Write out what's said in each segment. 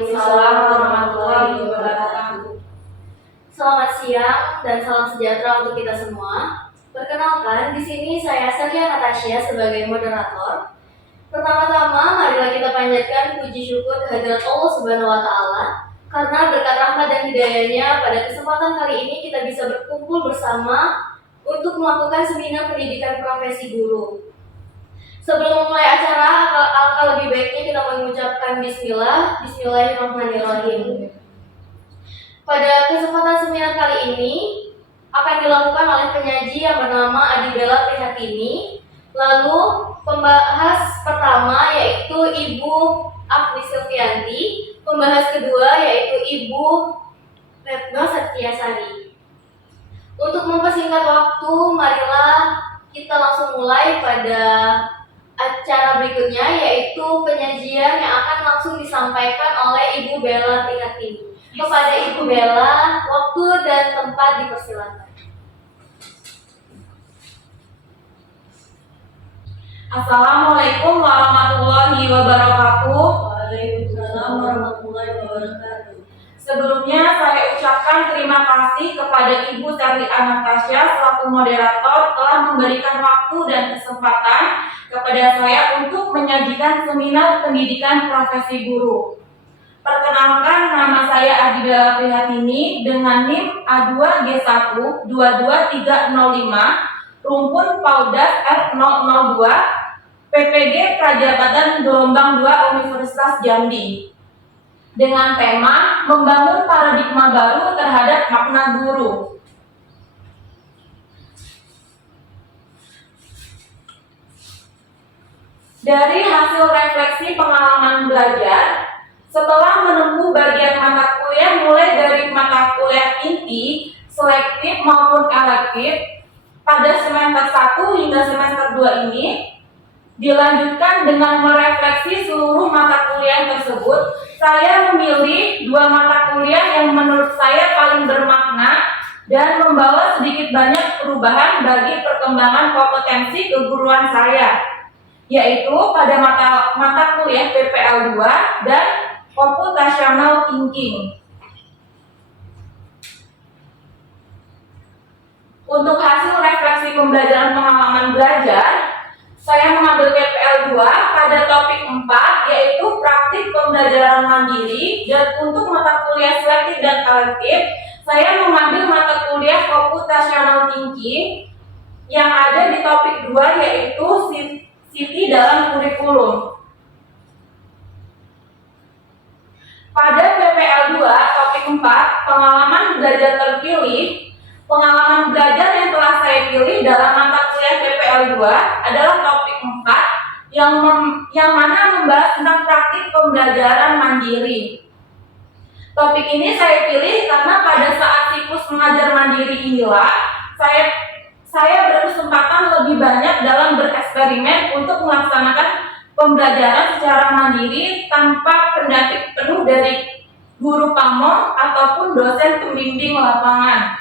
Waalaikumsalam warahmatullahi wabarakatuh. Selamat siang dan salam sejahtera untuk kita semua. Perkenalkan, di sini saya Celia Natasha sebagai moderator. Pertama-tama, marilah kita panjatkan puji syukur kehadirat Allah Subhanahu wa Ta'ala, karena berkat rahmat dan hidayahnya pada kesempatan kali ini kita bisa berkumpul bersama untuk melakukan seminar pendidikan profesi guru. Sebelum memulai acara, alangkah lebih baiknya kita mengucapkan Bismillahirrahmanirrahim. Pada kesempatan seminar kali ini akan dilakukan oleh penyaji yang bernama Adibela Prihatini. Lalu pembahas pertama yaitu Ibu Afni Silvianti, pembahas kedua yaitu Ibu Retno Setiasari. Untuk mempersingkat waktu, marilah kita langsung mulai pada acara berikutnya, yaitu penyajian yang akan langsung disampaikan oleh Ibu Bella Prihatini. Kepada Ibu Bella, waktu dan tempat dipersilakan. Assalamualaikum warahmatullahi wabarakatuh. Waalaikumsalam warahmatullahi wabarakatuh. Sebelumnya saya ucapkan terima kasih kepada Ibu Celia Natasha selaku moderator telah memberikan waktu dan kesempatan kepada saya untuk menyajikan seminar pendidikan profesi guru. Perkenalkan, nama saya Adibela Prihatini dengan NIM A2G1 22305, rumpun Paudas R002, PPG Prajabatan Gelombang 2 Universitas Jambi. Dengan tema membangun paradigma baru terhadap makna guru. Dari hasil refleksi pengalaman belajar, setelah menempuh bagian mata kuliah mulai dari mata kuliah inti, selektif maupun elektif, pada semester 1 hingga semester 2 ini dilanjutkan dengan merefleksi seluruh mata kuliah tersebut. Saya memilih 2 mata kuliah yang menurut saya paling bermakna dan membawa sedikit banyak perubahan bagi perkembangan kompetensi keguruan saya, yaitu pada mata kuliah PPL 2 dan Computational Thinking. Untuk hasil refleksi pembelajaran pengalaman belajar, saya mengambil PPL 2 pada topik 4, yaitu praktik pembelajaran mandiri, dan untuk mata kuliah selektif dan elektif, saya mengambil mata kuliah Computational Thinking yang ada di topik 2, yaitu Siti dalam kurikulum. Pada PPL 2, topik 4, pengalaman belajar terpilih, pengalaman belajar yang telah saya pilih dalam mata kuliah PPL 2 adalah topik 4 yang mana membahas tentang praktik pembelajaran mandiri. Topik ini saya pilih karena pada saat siklus mengajar mandiri inilah saya berkesempatan lebih banyak dalam bereksperimen untuk melaksanakan pembelajaran secara mandiri tanpa pendamping penuh dari guru pamong ataupun dosen pembimbing lapangan.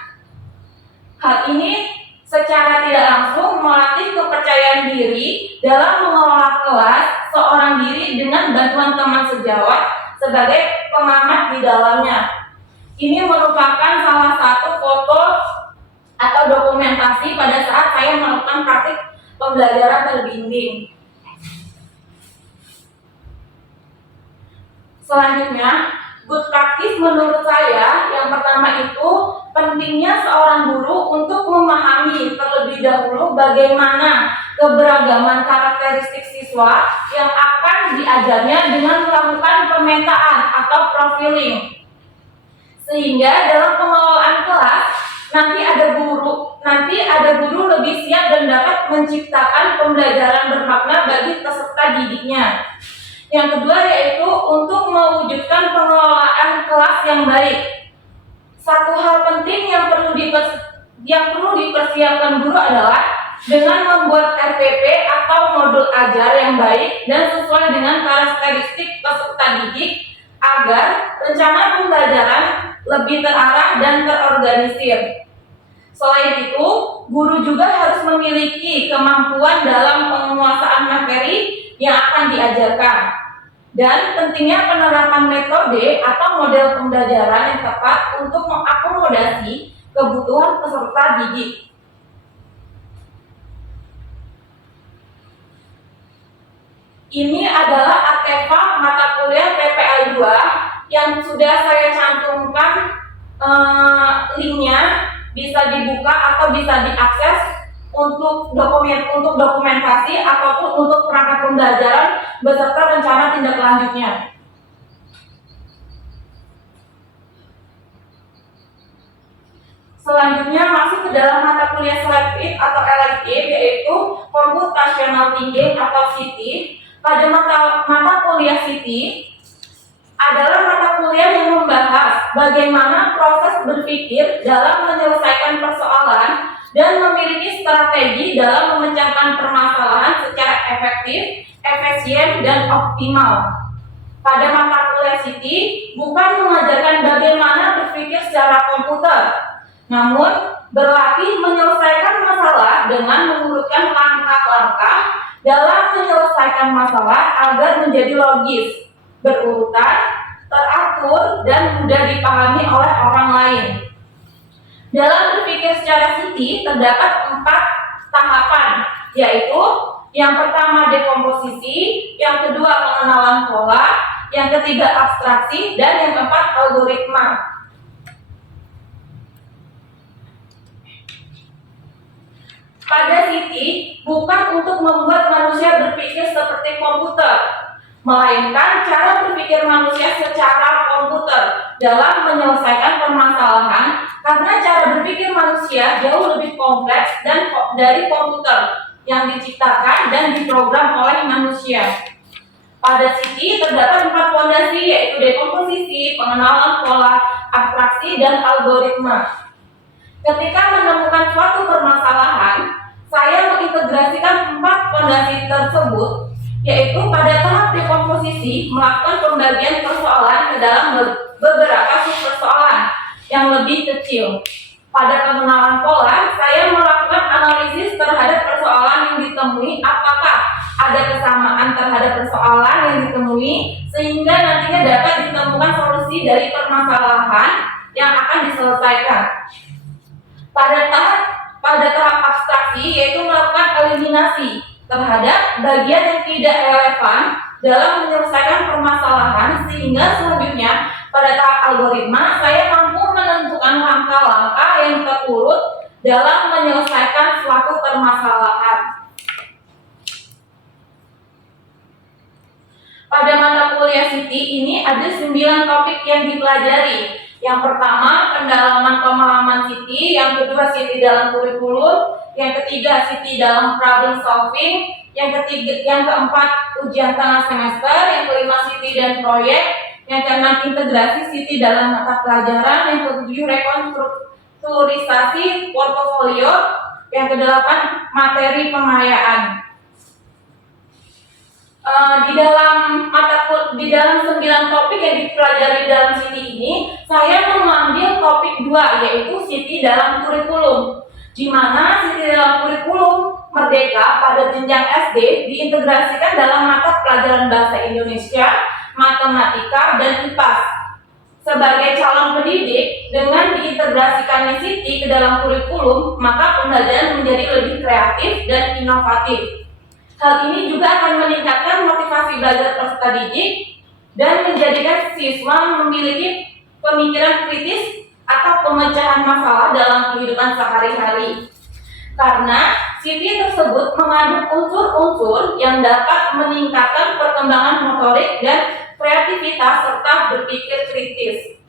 Hal ini secara tidak langsung melatih kepercayaan diri dalam mengelola kelas seorang diri dengan bantuan teman sejawat sebagai pengamat di dalamnya. Ini merupakan salah satu foto atau dokumentasi pada saat saya melakukan praktik pembelajaran terbimbing. Selanjutnya, good practice menurut saya yang pertama itu pentingnya seorang guru untuk memahami terlebih dahulu bagaimana keberagaman karakteristik siswa yang akan diajarnya dengan melakukan pemetaan atau profiling. Sehingga dalam pengelolaan kelas nanti ada guru lebih siap dan dapat menciptakan pembelajaran bermakna bagi peserta didiknya. Yang kedua yaitu untuk mewujudkan pengelolaan kelas yang baik. Satu hal penting yang perlu dipersiapkan guru adalah dengan membuat RPP atau modul ajar yang baik dan sesuai dengan karakteristik peserta didik agar rencana pembelajaran lebih terarah dan terorganisir. Selain itu, guru juga harus memiliki kemampuan dalam penguasaan materi yang akan diajarkan. dan pentingnya penerapan metode atau model pembelajaran yang tepat untuk mengakomodasi kebutuhan peserta didik. Ini adalah artefak mata kuliah PPL 2 yang sudah saya cantumkan linknya, bisa dibuka atau bisa diakses untuk dokumentasi ataupun untuk perangkat pembelajaran beserta rencana tindak lanjutnya. Selanjutnya masuk ke dalam mata kuliah selektif atau elektif, yaitu Computational Thinking atau CT. Pada mata kuliah CT adalah mata kuliah yang membahas bagaimana proses berpikir dalam menyelesaikan persoalan dan memiliki strategi dalam memecahkan permasalahan secara efektif, efisien, dan optimal. Pada mata kuliah CT bukan mengajarkan bagaimana berpikir secara komputer, namun berlatih menyelesaikan masalah dengan mengurutkan langkah-langkah dalam menyelesaikan masalah agar menjadi logis, berurutan, teratur, dan mudah dipahami oleh orang lain. Dalam berpikir secara CT terdapat 4 tahapan, yaitu yang pertama dekomposisi, yang kedua pengenalan pola, yang ketiga abstraksi, dan yang keempat algoritma. Pada CT bukan untuk membuat manusia berpikir seperti komputer, melainkan cara berpikir manusia secara komputer dalam menyelesaikan permasalahan, karena cara berpikir manusia jauh lebih kompleks dari komputer yang diciptakan dan diprogram oleh manusia. Pada CT terdapat 4 fondasi, yaitu dekomposisi, pengenalan pola, abstraksi, dan algoritma. Ketika menemukan suatu permasalahan, saya mengintegrasikan 4 fondasi tersebut, yaitu pada tahap dekomposisi melakukan pembagian persoalan ke dalam beberapa subpersoalan yang lebih kecil. Pada pengenalan pola, saya melakukan analisis terhadap persoalan yang ditemui, apakah ada kesamaan terhadap persoalan yang ditemui, sehingga nantinya dapat ditemukan solusi dari permasalahan yang akan diselesaikan. Pada tahap abstraksi, yaitu melakukan eliminasi terhadap bagian yang tidak relevan dalam menyelesaikan permasalahan, sehingga selanjutnya pada tahap algoritma saya mampu menentukan langkah-langkah yang terurut dalam menyelesaikan suatu permasalahan. Pada mata kuliah CT ini ada 9 topik yang dipelajari. Yang pertama, pendalaman pemahaman CT, yang kedua CT dalam kurikulum, yang ketiga CT dalam problem solving, yang keempat ujian tengah semester, yang kelima CT dan proyek, yang keenam integrasi CT dalam mata pelajaran, yang ketujuh rekonstrukturisasi portofolio, yang kedelapan materi pengayaan. Di dalam 9 topik yang dipelajari dalam CT ini, saya mengambil topik 2, yaitu CT dalam kurikulum, di mana CT dalam kurikulum Merdeka pada jenjang SD diintegrasikan dalam mata pelajaran bahasa Indonesia, matematika, dan IPAS. Sebagai calon pendidik, dengan diintegrasikannya CT ke dalam kurikulum, maka pembelajaran menjadi lebih kreatif dan inovatif. Hal ini juga akan meningkatkan motivasi belajar peserta didik dan menjadikan siswa memiliki pemikiran kritis atau pemecahan masalah dalam kehidupan sehari-hari. Karena CT tersebut mengandung unsur-unsur yang dapat meningkatkan perkembangan motorik dan kreativitas serta berpikir kritis.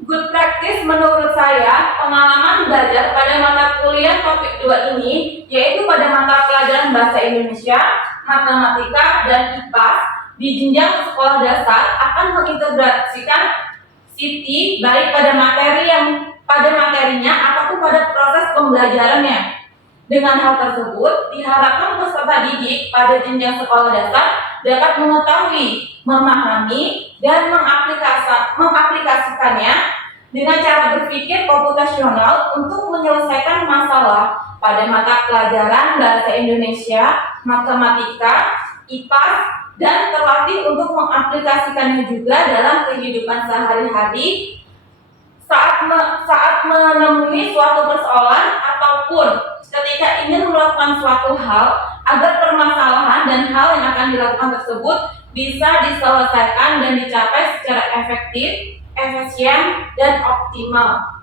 Good practice menurut saya, pengalaman belajar pada mata kuliah topik 2 ini, yaitu pada mata pelajaran bahasa Indonesia, matematika, dan IPAS di jenjang sekolah dasar akan mengintegrasikan CT baik pada materinya ataupun pada proses pembelajarannya. Dengan hal tersebut, diharapkan peserta didik pada jenjang sekolah dasar dapat mengetahui, memahami, dan mengaplikasikannya dengan cara berpikir komputasional untuk menyelesaikan masalah pada mata pelajaran bahasa Indonesia, matematika, IPA, dan terlatih untuk mengaplikasikannya juga dalam kehidupan sehari-hari saat menemui suatu persoalan ataupun ketika ingin melakukan suatu hal agar permasalahan dan hal yang akan dilakukan tersebut bisa diselesaikan dan dicapai secara efektif, efisien, dan optimal.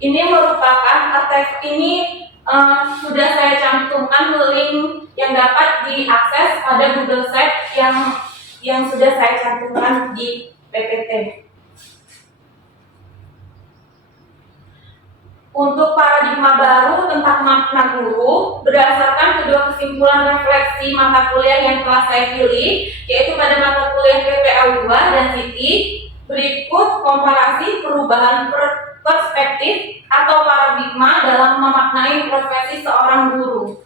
Ini merupakan sudah saya cantumkan link yang dapat diakses pada Google Sheets yang sudah saya cantumkan di PPT. Untuk paradigma baru tentang makna guru, berdasarkan kedua kesimpulan refleksi mata kuliah yang telah saya pilih, yaitu pada mata kuliah PPL 2 dan Siti, berikut komparasi perubahan perspektif atau paradigma dalam memaknai profesi seorang guru.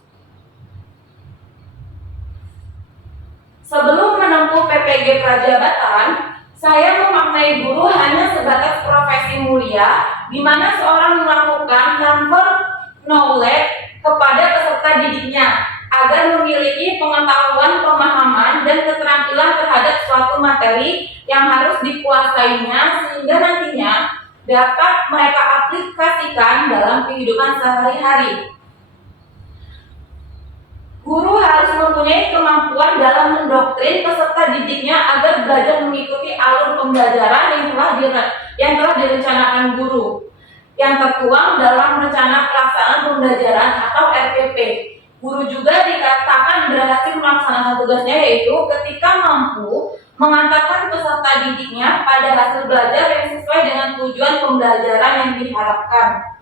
Sebelum menempuh PPG Prajabatan, saya memaknai guru hanya sebatas profesi mulia, di mana seorang melakukan transfer knowledge kepada peserta didiknya agar memiliki pengetahuan, pemahaman, dan keterampilan terhadap suatu materi yang harus dikuasainya sehingga nantinya dapat mereka aplikasikan dalam kehidupan sehari-hari. Guru harus mempunyai kemampuan dalam mendoktrin peserta didiknya agar belajar mengikuti alur pembelajaran yang telah direncanakan guru, yang tertuang dalam rencana pelaksanaan pembelajaran atau RPP. Guru juga dikatakan berhasil melaksanakan tugasnya, yaitu ketika mampu mengantarkan peserta didiknya pada hasil belajar yang sesuai dengan tujuan pembelajaran yang diharapkan.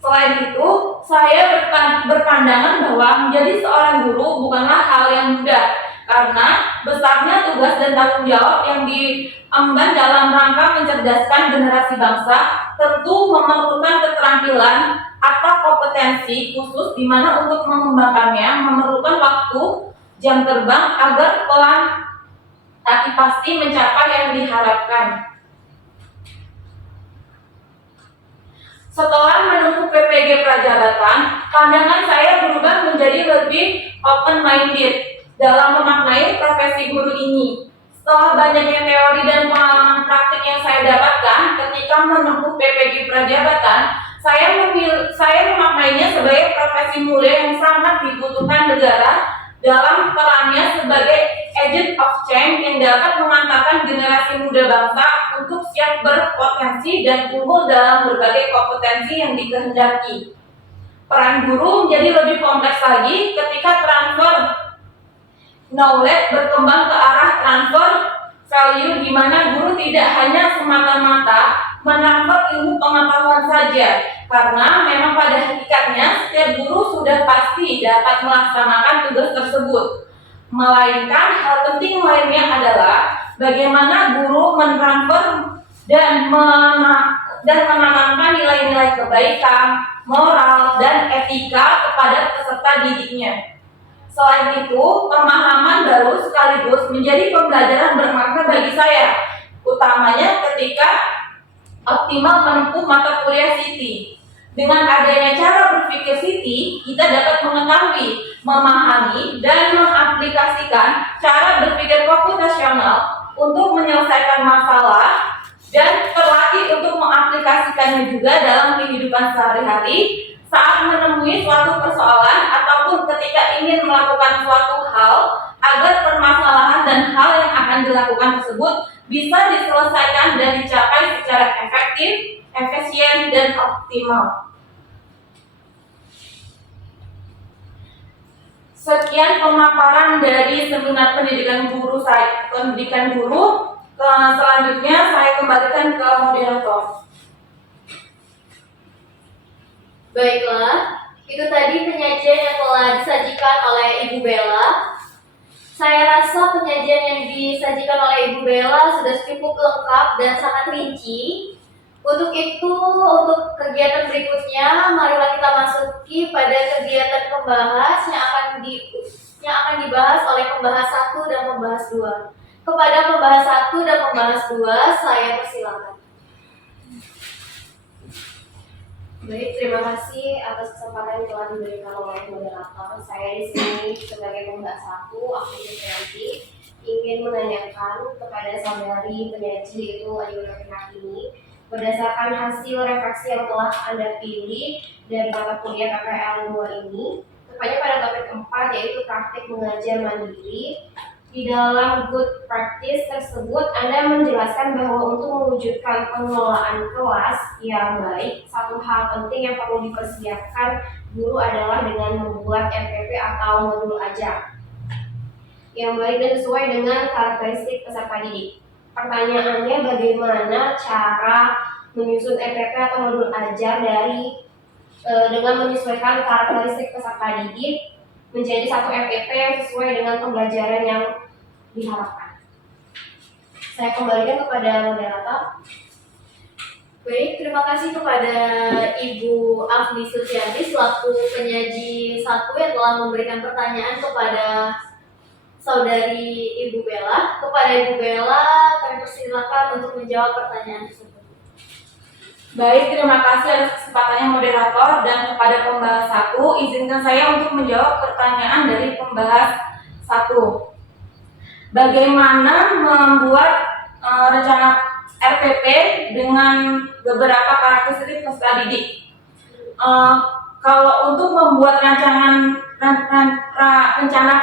Selain itu, saya berpandangan bahwa menjadi seorang guru bukanlah hal yang mudah, karena besarnya tugas dan tanggung jawab yang diemban dalam rangka mencerdaskan generasi bangsa tentu memerlukan keterampilan atau kompetensi khusus di mana untuk mengembangkannya memerlukan waktu, jam terbang agar pelan tapi pasti mencapai yang diharapkan. Setelah menempuh PPG Prajabatan, pandangan saya berubah menjadi lebih open-minded dalam memaknai profesi guru ini. Setelah banyaknya teori dan pengalaman praktik yang saya dapatkan ketika menempuh PPG Prajabatan, saya memaknainya sebagai profesi mulia yang sangat dibutuhkan negara dalam perannya sebagai agent of change yang dapat mengantarkan generasi muda bangsa untuk siap berpotensi dan unggul dalam berbagai kompetensi yang dikehendaki. Peran guru menjadi lebih kompleks lagi ketika transfer knowledge berkembang ke arah transfer value, di mana guru tidak hanya semata-mata menambah ilmu pengetahuan saja, karena memang pada hakikatnya setiap guru sudah pasti dapat melaksanakan tugas tersebut. Melainkan hal penting lainnya adalah bagaimana guru mentransfer dan menanamkan nilai-nilai kebaikan, moral, dan etika kepada peserta didiknya. Selain itu, pemahaman baru sekaligus menjadi pembelajaran bermakna bagi saya, utamanya ketika optimal menempuh mata kuliah Siti. Dengan adanya cara berpikir Siti, kita dapat mengetahui, memahami, dan mengaplikasikan cara berpikir komputasional untuk menyelesaikan masalah dan terlatih untuk mengaplikasikannya juga dalam kehidupan sehari-hari saat menemui suatu persoalan ataupun ketika ingin melakukan suatu hal agar permasalahan dan hal yang akan dilakukan tersebut bisa diselesaikan dan dicapai secara efektif, efisien, dan optimal. Sekian pemaparan dari seminar pendidikan guru saya. Selanjutnya saya kembalikan ke moderator. Baiklah, itu tadi penyajian yang telah disajikan oleh Ibu Bella. Saya rasa penyajian yang disajikan oleh Ibu Bella sudah cukup lengkap dan sangat rinci. Untuk itu, untuk kegiatan berikutnya, marilah kita masuki pada kegiatan pembahas yang akan dibahas oleh pembahas 1 dan pembahas 2. Kepada pembahas 1 dan pembahas 2, saya persilakan. Baik, terima kasih atas kesempatan yang telah diberikan oleh moderator. Saya di sini sebagai pembahas 1, aku Supriyanti, ingin menanyakan kepada saudari penyaji itu Ayu ini, berdasarkan hasil refleksi yang telah Anda pilih dari mata kuliah PPL 2 ini, tepatnya pada topik 4 yaitu praktik mengajar mandiri. Di dalam good practice tersebut, Anda menjelaskan bahwa untuk mewujudkan pengelolaan kelas yang baik, satu hal penting yang perlu dipersiapkan guru adalah dengan membuat MPP atau modul ajar yang baik dan sesuai dengan karakteristik peserta didik. Pertanyaannya, bagaimana cara menyusun MPP atau modul ajar dengan menyesuaikan karakteristik peserta didik menjadi satu MPP yang sesuai dengan pembelajaran yang diharapkan. Saya kembalikan kepada moderator. Baik, terima kasih kepada Ibu Afni Sucianti selaku penyaji 1 yang telah memberikan pertanyaan kepada saudari Ibu Bella. Kepada Ibu Bella, kami persilakan untuk menjawab pertanyaan tersebut. Baik, terima kasih atas kesempatannya moderator, dan kepada pembahas 1, izinkan saya untuk menjawab pertanyaan dari pembahas 1. Bagaimana membuat rencana RPP dengan beberapa karakteristik peserta didik? Kalau untuk membuat rencana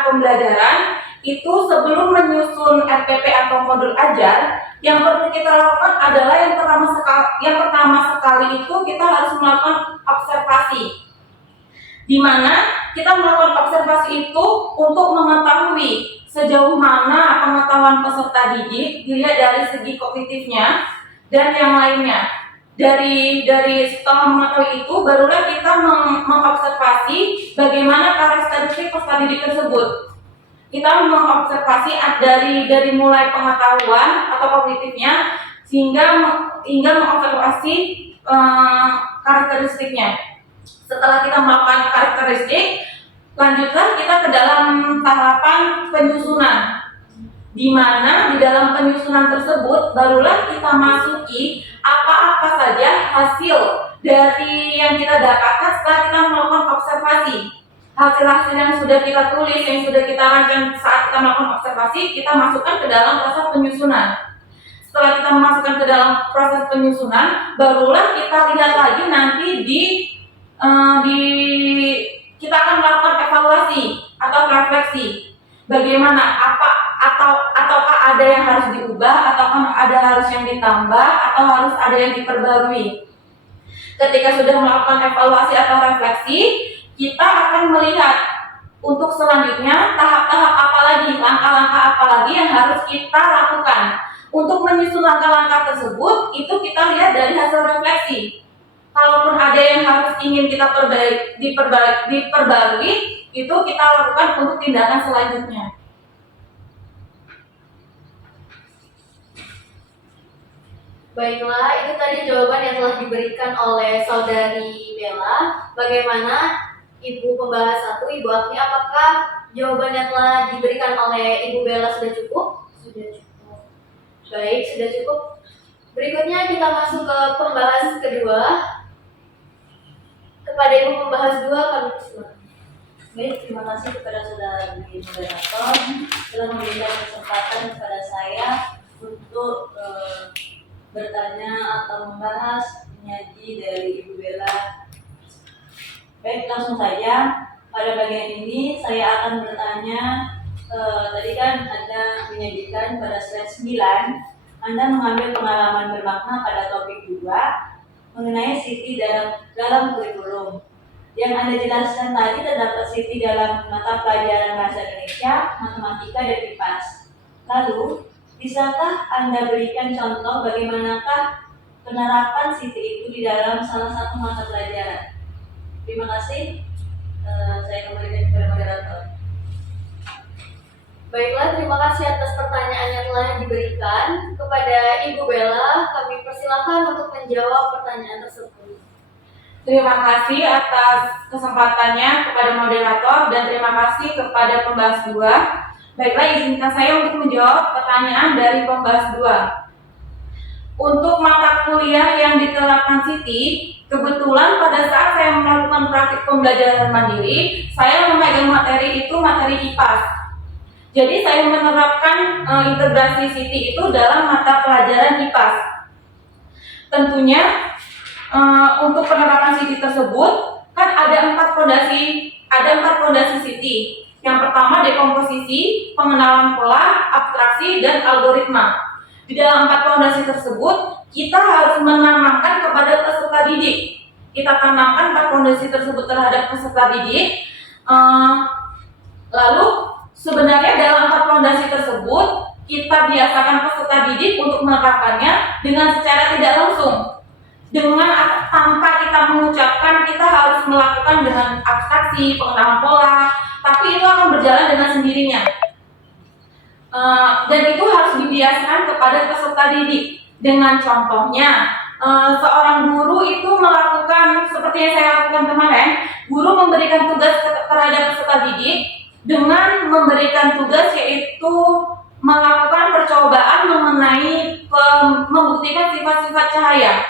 pembelajaran itu sebelum menyusun RPP atau modul ajar, yang perlu kita lakukan adalah yang pertama sekali itu kita harus melakukan observasi, di mana kita melakukan observasi itu untuk mengetahui sejauh mana pengetahuan peserta didik dilihat dari segi kognitifnya dan yang lainnya. Dari setelah mengetahui itu, barulah kita mengobservasi bagaimana karakteristik peserta didik tersebut. Kita mengobservasi dari mulai pengetahuan atau kognitifnya hingga mengobservasi karakteristiknya. Setelah kita melakukan karakteristik, lanjutlah kita ke dalam tahapan penyusunan, di mana di dalam penyusunan tersebut barulah kita masuki apa-apa saja hasil dari yang kita dapatkan setelah kita melakukan observasi. Hasil-hasil yang sudah kita tulis, yang sudah kita rancang saat kita melakukan observasi, kita masukkan ke dalam proses penyusunan. Setelah kita memasukkan ke dalam proses penyusunan, barulah kita lihat lagi nanti kita akan melakukan evaluasi atau refleksi. Bagaimana ataukah ada yang harus diubah, ataukah ada harus yang ditambah, atau harus ada yang diperbarui. Ketika sudah melakukan evaluasi atau refleksi, kita akan melihat untuk selanjutnya tahap-tahap apa lagi, langkah-langkah apa lagi yang harus kita lakukan. Untuk menyusun langkah-langkah tersebut, itu kita lihat dari hasil refleksi. Kalaupun ada yang harus ingin kita diperbarui, itu kita lakukan untuk tindakan selanjutnya. Baiklah, itu tadi jawaban yang telah diberikan oleh saudari Bella. Bagaimana Ibu pembahas 1, Ibu Afni, apakah jawaban yang telah diberikan oleh Ibu Bella sudah cukup? Sudah cukup. Baik, sudah cukup. Berikutnya kita masuk ke pembahas kedua. Kepada Ibu pembahas 2, kami persilakan. Baik, terima kasih kepada saudara moderator telah memberikan kesempatan kepada saya untuk bertanya atau membahas penyaji dari Ibu Bella. Baik, langsung saja. Pada bagian ini saya akan bertanya, tadi kan Anda menyajikan pada slide 9, Anda mengambil pengalaman bermakna pada topik 2 mengenai Siti dalam kurikulum. Yang Anda jelaskan tadi terdapat Siti dalam mata pelajaran Bahasa Indonesia, Matematika, dan IPAS. Lalu, bisakah Anda berikan contoh bagaimanakah penerapan Siti itu di dalam salah satu mata pelajaran? Terima kasih. Saya kembalikan kepada moderator. Baiklah, terima kasih atas pertanyaan yang telah diberikan. Kepada Ibu Bella, kami persilakan untuk menjawab pertanyaan tersebut. Terima kasih atas kesempatannya kepada moderator, dan terima kasih kepada pembahas 2. Baiklah, izinkan saya untuk menjawab pertanyaan dari pembahas 2. Untuk mata kuliah yang diterapkan Siti, kebetulan pada saat saya melakukan praktik pembelajaran mandiri, saya memegang materi itu materi IPAS. Jadi saya menerapkan integrasi Siti itu dalam mata pelajaran IPAS. Tentunya untuk penerapan Siti tersebut kan ada empat fondasi Siti. Yang pertama dekomposisi, pengenalan pola, abstraksi, dan algoritma. Di dalam empat fondasi tersebut, kita harus menanamkan kepada peserta didik. Kita tanamkan empat fondasi tersebut terhadap peserta didik. Lalu sebenarnya dalam empat fondasi tersebut, kita biasakan peserta didik untuk menerapkannya dengan secara tidak langsung. Tanpa kita mengucapkan, kita harus melakukan dengan abstraksi, pengenalan pola, tapi itu akan berjalan dengan sendirinya. Dan itu harus dibiasakan kepada peserta didik. Dengan contohnya, seorang guru itu melakukan seperti yang saya lakukan kemarin, guru memberikan tugas terhadap peserta didik dengan memberikan tugas yaitu melakukan percobaan mengenai membuktikan sifat-sifat cahaya.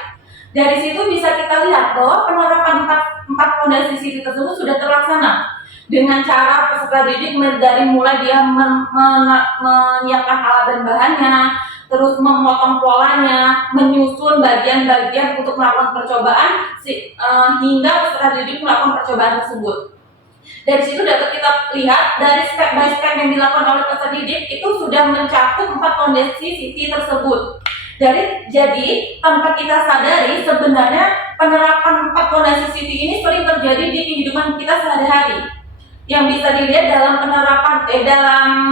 Dari situ bisa kita lihat bahwa penerapan empat fondasi Siti tersebut sudah terlaksana dengan cara peserta didik dari mulai dia menyiapkan alat dan bahannya, terus memotong polanya, menyusun bagian-bagian untuk melakukan percobaan hingga peserta didik melakukan percobaan tersebut. Dari situ dapat kita lihat dari step by step yang dilakukan oleh peserta didik itu sudah mencakup empat fondasi Siti tersebut. Jadi tanpa kita sadari sebenarnya penerapan empat fondasi Siti ini sering terjadi di kehidupan kita sehari-hari, yang bisa dilihat dalam penerapan dalam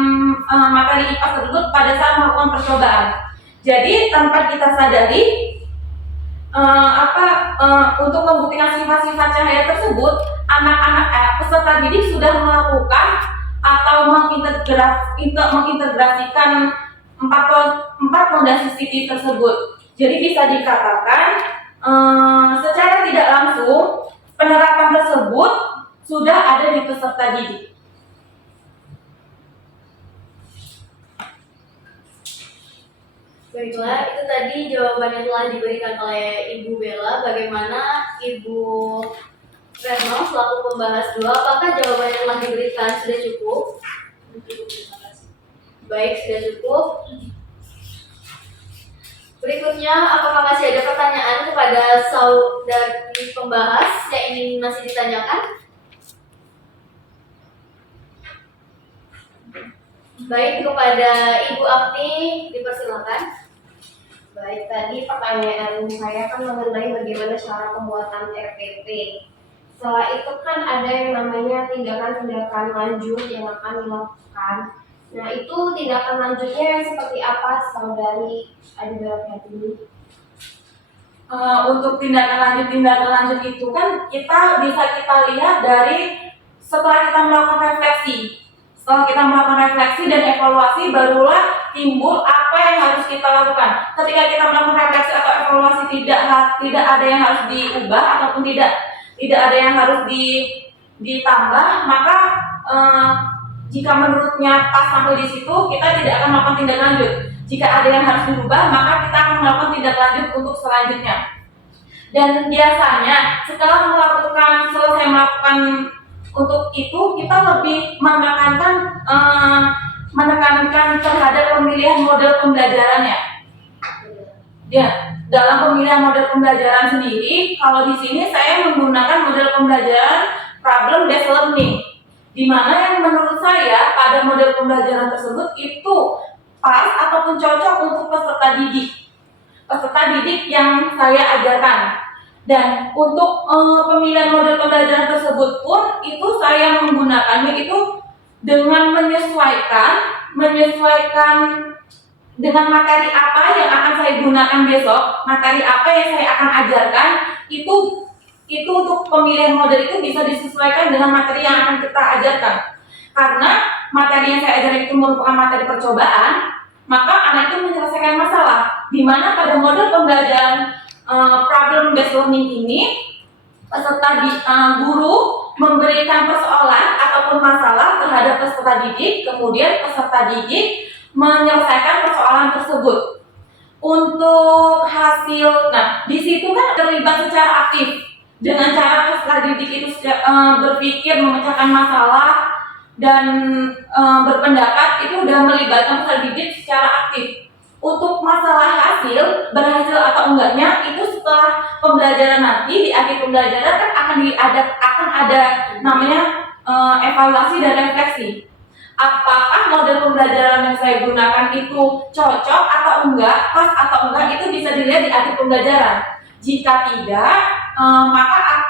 materi IPAS tersebut pada saat melakukan percobaan. Jadi tanpa kita sadari untuk membuktikan sifat-sifat cahaya tersebut, anak-anak peserta didik sudah melakukan atau mengintegrasikan empat fondasi Siti tersebut. Jadi bisa dikatakan secara tidak langsung penerapan tersebut sudah ada di peserta didik. Baiklah, itu tadi jawaban yang telah diberikan oleh Ibu Bella. Bagaimana Ibu Retno selaku pembahas 2? Apakah jawaban yang telah diberikan sudah cukup? Baik, sudah cukup. Berikutnya, apakah masih ada pertanyaan kepada saudari pembahas yang ingin masih ditanyakan? Baik, kepada Ibu Afni dipersilakan. Baik, tadi pertanyaan saya kan mengenai bagaimana cara pembuatan RPP. Setelah itu kan ada yang namanya tindakan-tindakan lanjut yang akan dilakukan. Nah, itu tindakan lanjutnya seperti apa, saudari Adi Bella Prihatini? Untuk tindakan lanjut itu kan bisa kita lihat dari setelah kita melakukan refleksi. Setelah kita melakukan refleksi dan evaluasi, barulah timbul apa yang harus kita lakukan. Ketika kita melakukan refleksi atau evaluasi tidak ada yang harus diubah ataupun tidak ada yang harus ditambah, maka jika menurutnya pas sampai di situ, kita tidak akan melakukan tindak lanjut. Jika ada yang harus dirubah, maka kita akan melakukan tindak lanjut untuk selanjutnya. Dan biasanya setelah selesai melakukan untuk itu, kita lebih menekankan terhadap pemilihan model pembelajarannya. Ya, dalam pemilihan model pembelajaran sendiri, kalau di sini saya menggunakan model pembelajaran problem based learning, di mana yang menurut saya pada model pembelajaran tersebut itu pas ataupun cocok untuk peserta didik yang saya ajarkan. Dan untuk pemilihan model pembelajaran tersebut pun itu saya menggunakannya itu dengan menyesuaikan dengan materi apa yang akan saya gunakan besok, materi apa yang saya akan ajarkan, itu untuk pemilihan model itu bisa disesuaikan dengan materi yang akan kita ajarkan. Karena materi yang saya ajarkan itu merupakan materi percobaan, maka anak itu menyelesaikan masalah, di mana pada model pembelajaran problem based learning ini guru memberikan persoalan ataupun masalah terhadap peserta didik, kemudian peserta didik menyelesaikan persoalan tersebut. Untuk hasil, nah di situ kan terlibat secara aktif dengan cara peserta didik itu berpikir, memecahkan masalah dan berpendapat, itu sudah melibatkan peserta didik secara aktif. Untuk masalah hasil, berhasil atau enggaknya itu setelah pembelajaran nanti, di akhir pembelajaran kan akan ada namanya evaluasi dan refleksi. Apakah model pembelajaran yang saya gunakan itu cocok atau enggak, pas atau enggak, itu bisa dilihat di akhir pembelajaran. Jika tidak, maka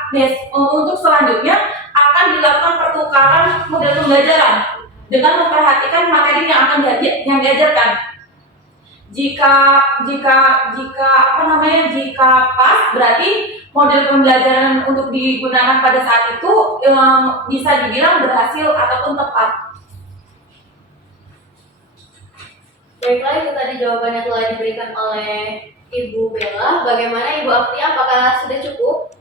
untuk selanjutnya akan dilakukan pertukaran model pembelajaran dengan memperhatikan materi yang akan diajarkan. Jika pas, berarti model pembelajaran untuk digunakan pada saat itu bisa dibilang berhasil ataupun tepat. Baiklah, itu tadi jawabannya telah diberikan oleh Ibu Bella. Bagaimana Ibu Afia, apakah sudah cukup?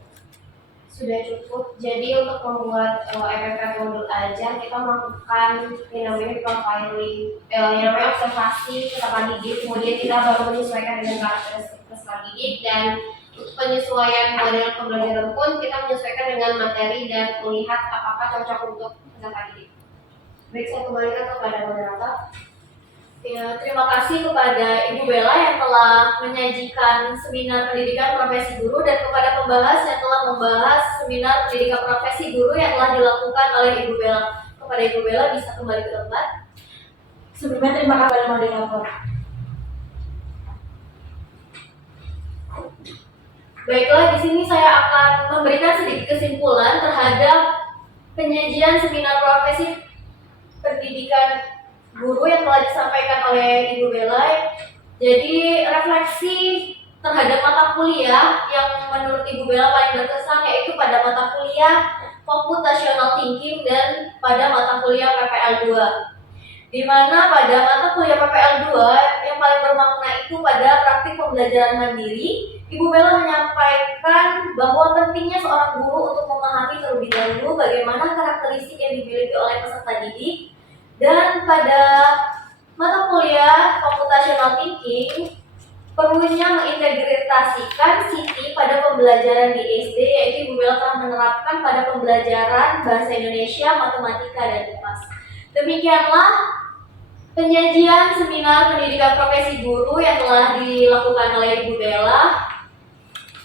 Sudah cukup. Jadi untuk membuat EPP modul ajar, kita melakukan yang namanya profiling, yang namanya observasi peserta didik, kemudian kita baru menyesuaikan dengan karakteristik peserta didik, dan untuk penyesuaian model pembelajaran pun kita menyesuaikan dengan materi dan melihat apakah cocok untuk peserta didik. Baik, saya kembalikan kepada moderator. Ya, terima kasih kepada Ibu Bella yang telah menyajikan seminar pendidikan profesi guru, dan kepada pembahas yang telah membahas seminar pendidikan profesi guru yang telah dilakukan oleh Ibu Bella. Kepada Ibu Bella bisa kembali ke tempat. Sebelumnya terima kasih kepada moderator. Baiklah, di sini saya akan memberikan sedikit kesimpulan terhadap penyajian seminar profesi pendidikan guru yang telah disampaikan oleh Ibu Bella. Jadi refleksi terhadap mata kuliah yang menurut Ibu Bella paling berkesan yaitu pada mata kuliah Computational Thinking dan pada mata kuliah PPL 2. Di mana pada mata kuliah PPL 2 yang paling bermakna itu pada praktik pembelajaran mandiri, Ibu Bella menyampaikan bahwa pentingnya seorang guru untuk memahami terlebih dahulu bagaimana karakteristik yang dimiliki oleh peserta didik. Dan pada mata kuliah Computational Thinking perlunya mengintegrasikan CT pada pembelajaran di SD, yaitu Ibu Bella telah menerapkan pada pembelajaran bahasa Indonesia, matematika, dan IPAS. Demikianlah penyajian seminar pendidikan profesi guru yang telah dilakukan oleh Ibu Bella.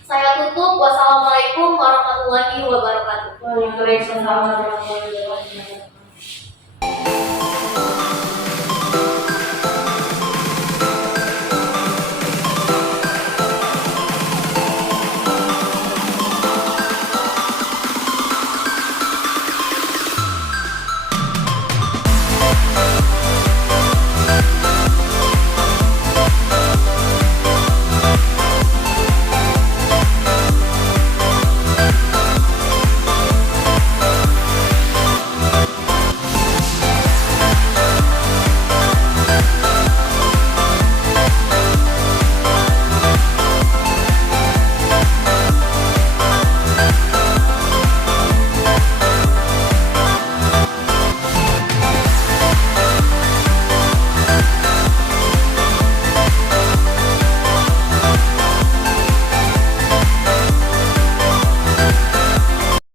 Saya tutup. Wassalamualaikum warahmatullahi wabarakatuh. Waalaikumsalam warahmatullahi wabarakatuh.